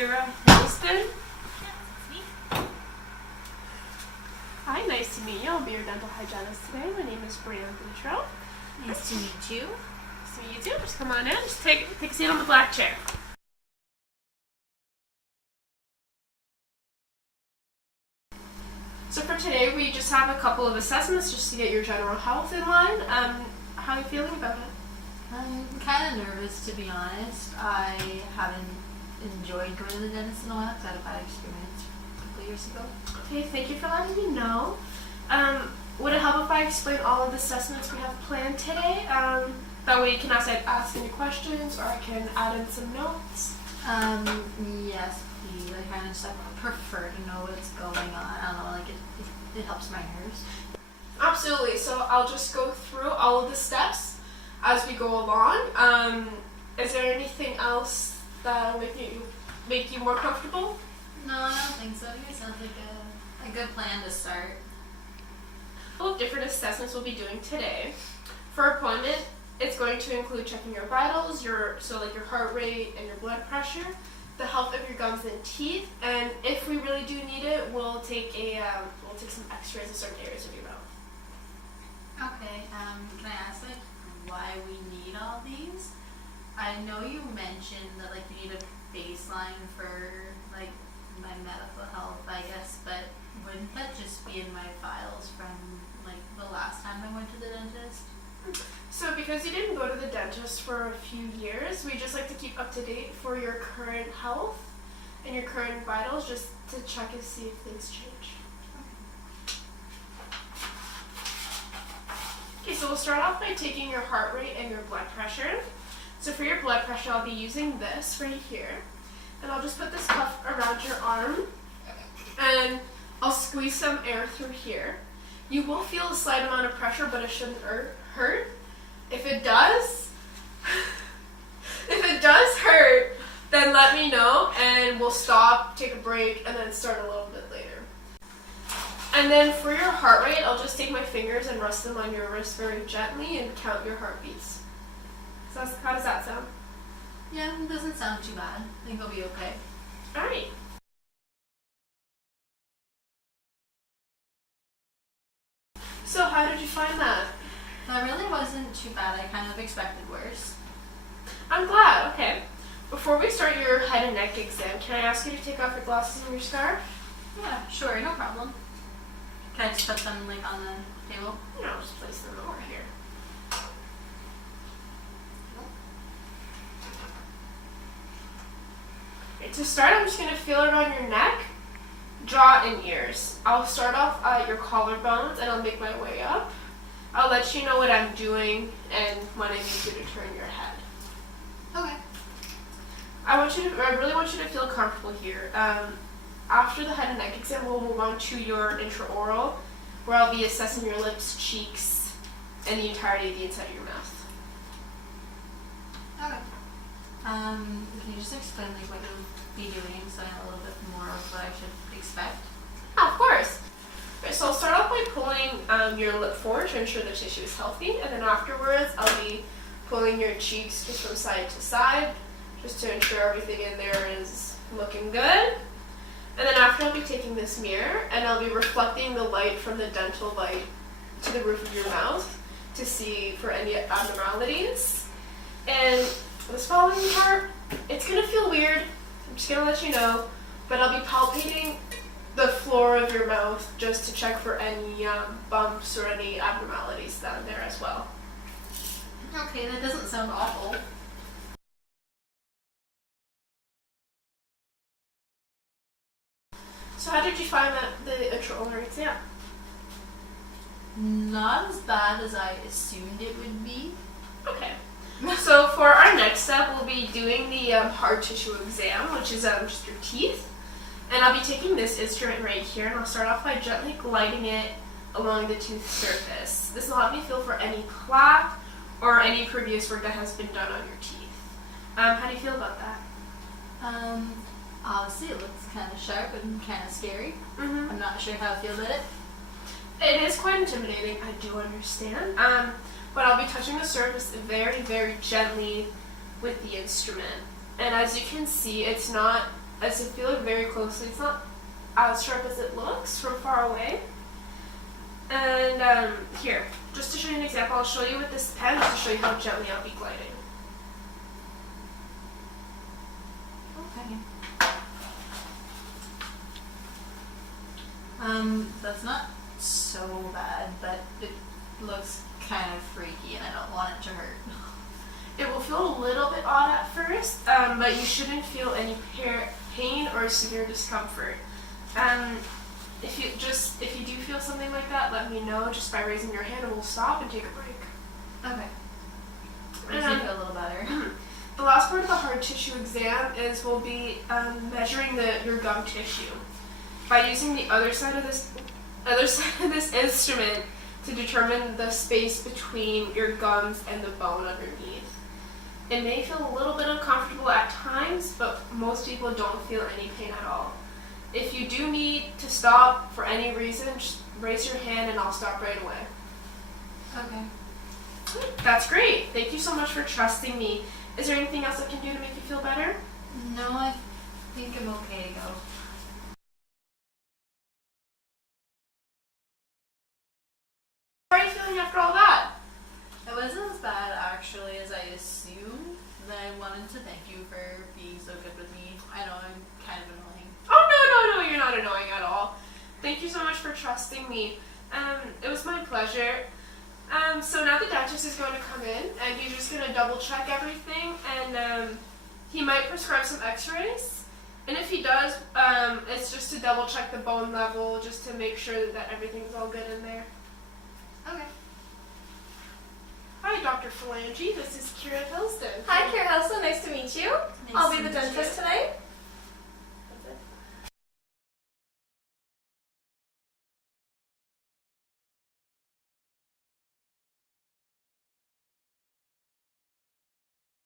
your Hiddleston. Hi, nice to meet you. I'll be your dental hygienist today. My name is Brianna Boutreau. Nice to meet you. Nice to meet you too. Just come on in. Just take a seat on the black chair. So for today, we just have a couple of assessments just to get your general health in line. How are you feeling about it? I'm kind of nervous, to be honest. I haven't enjoyed going to the dentist in a while because I had a bad experience a couple years ago. Okay, thank you for letting me know. Would it help if I explain all of the assessments we have planned today? That way you can ask any questions, or I can add in some notes. Yes, please. I kind of just prefer to know what's going on. I don't know, like it helps my nerves. Absolutely. So I'll just go through all of the steps as we go along. Is there anything else that will make you more comfortable? No, I don't think so. I think it sounds like a good plan to start. A couple of different assessments we'll be doing today. For appointment, it's going to include checking your vitals, your heart rate and your blood pressure, the health of your gums and teeth, and if we really do need it, we'll take some X-rays in certain areas of your mouth. Okay. Can I ask why we need all these? I know you mentioned that you need a baseline for my medical health, I guess, but wouldn't that just be in my files from the last time I went to the dentist? So because you didn't go to the dentist for a few years, we just like to keep up to date for your current health and your current vitals, just to check and see if things change. Okay, so we'll start off by taking your heart rate and your blood pressure. So for your blood pressure, I'll be using this right here. And I'll just put this cuff around your arm, and I'll squeeze some air through here. You will feel a slight amount of pressure, but it shouldn't hurt. If it does hurt, then let me know and we'll stop, take a break, and then start a little bit later. And then for your heart rate, I'll just take my fingers and rest them on your wrist very gently and count your heartbeats. So how does that sound? Yeah, it doesn't sound too bad. I think it'll be okay. Alright. So how did you find that? That really wasn't too bad. I kind of expected worse. I'm glad. Okay. Before we start your head and neck exam, can I ask you to take off your glasses and your scarf? Yeah, sure, no problem. Can I just put them on the table? No, just place them over here. Okay, to start, I'm just going to feel around your neck, jaw, and ears. I'll start off at your collarbones and I'll make my way up. I'll let you know what I'm doing and when I need you to turn your head. Okay. I really want you to feel comfortable here. After the head and neck exam, we'll move on to your intraoral, where I'll be assessing your lips, cheeks, and the entirety of the inside of your mouth. Okay. Can you just explain what you'll be doing so I know a little bit more of what I should expect? Of course. Okay, so I'll start off by pulling your lip forward to ensure the tissue is healthy, and then afterwards I'll be pulling your cheeks just from side to side, just to ensure everything in there is looking good. And then after, I'll be taking this mirror and I'll be reflecting the light from the dental light to the roof of your mouth to see for any abnormalities. And this following part, it's going to feel weird, I'm just going to let you know, but I'll be palpating the floor of your mouth just to check for any bumps or any abnormalities down there as well. Okay, that doesn't sound awful. So how did you find the intraoral exam? Not as bad as I assumed it would be. Okay. So for our next step, we'll be doing the hard tissue exam, which is just your teeth. And I'll be taking this instrument right here, and I'll start off by gently gliding it along the tooth surface. This will help me feel for any plaque or any previous work that has been done on your teeth. How do you feel about that? Honestly, it looks kind of sharp and kind of scary. Mm-hmm. I'm not sure how I feel about it. It is quite intimidating, I do understand. But I'll be touching the surface very, very gently with the instrument. And as you can see, it's not as if you look very closely, it's not as sharp as it looks from far away. And here, just to show you an example, I'll show you with this pen just to show you how gently I'll be gliding. Okay. That's not so bad, but it looks kind of freaky and I don't want it to hurt. It will feel a little bit odd at first, but you shouldn't feel any pain or severe discomfort. If you do feel something like that, let me know just by raising your hand and we'll stop and take a break. Okay. Makes me feel a little better. The last part of the hard tissue exam is we'll be measuring your gum tissue by using the other side of this instrument to determine the space between your gums and the bone underneath. It may feel a little bit uncomfortable at times, but most people don't feel any pain at all. If you do need to stop for any reason, just raise your hand and I'll stop right away. Okay. That's great. Thank you so much for trusting me. Is there anything else I can do to make you feel better? No, I think I'm okay to go. How are you feeling after all that? It wasn't as bad actually as I assumed. And I wanted to thank you for being so good with me. I know I'm kind of annoying. Oh, no, you're not annoying at all. Thank you so much for trusting me. It was my pleasure. So now the dentist is going to come in and he's just going to double check everything and he might prescribe some x-rays. And if he does, it's just to double check the bone level just to make sure that everything's all good in there. Okay. Hi, Dr. Phalange. This is Kira Helston. Hi, Kira Helston. Nice to meet you. I'll be the dentist today.